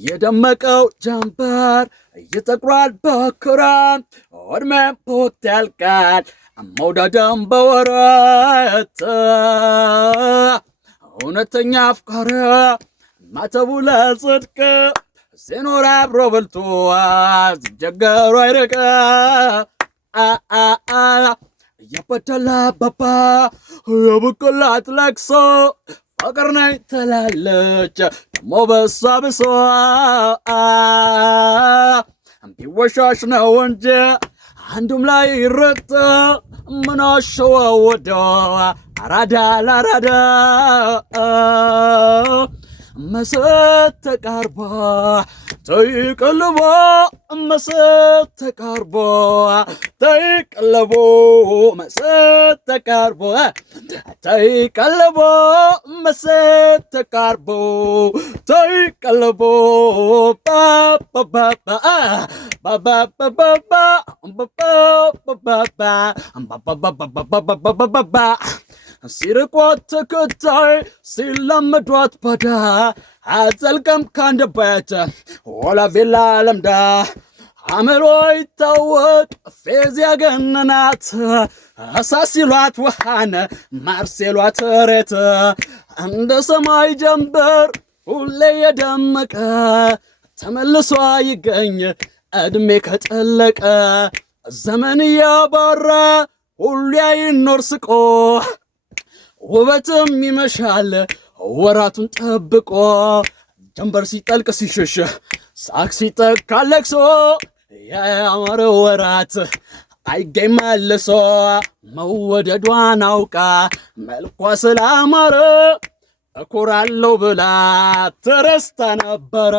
የደመቀው ጀንበር ይጠቁራል በክረምት ዕድሜ ቦት ያልቃል መውደድም በወረት እውነተኛ አፍቃሪ ማተቡ ለጽድቅ ሲኖር አብሮ በልቶ ሲቸገሩ አይርቅ እየበደለ አባባ የብቅላት ለቅሶ ፍቅር ነኝ ትላለች ደሞ በሷ ብሶ ቢወሻሽ ነው እንጂ አንዱም ላይ ይረጥ ምናሸዋ ወደ አራዳ ላራዳ መሰት ተቃርባ ተይቀልቦ መሰት ተቃርቦ ተይቀልቦ መሰት ተቃርቦ ተይቀልቦ መሰት ተቃርቦ ተይቀልቦ ሲርቋት ተከታይ ሲላመዷት ባዳ አዘልቀም ካንድ ቤት ወላ ቪላ ለምዳ አምሮ ይታወቅ ፌዝ ያገነናት አሳሲሏት ውሃነ ማርሴሏት ሬት እንደ ሰማይ ጀንበር ሁሌ የደመቀ ተመልሶ ይገኝ እድሜ ከጠለቀ ዘመን ያባራ ሁሌ ይኖር ስቆ ውበትም ይመሻል ወራቱን ጠብቆ ጀንበር ሲጠልቅ ሲሸሽ ሳቅ ሲጠካ ለቅሶ ያማረ ወራት አይገኝ መልሶ መወደዷን አውቃ መልኳ ስላማረ እኮራለሁ ብላ ተረስታ ነበረ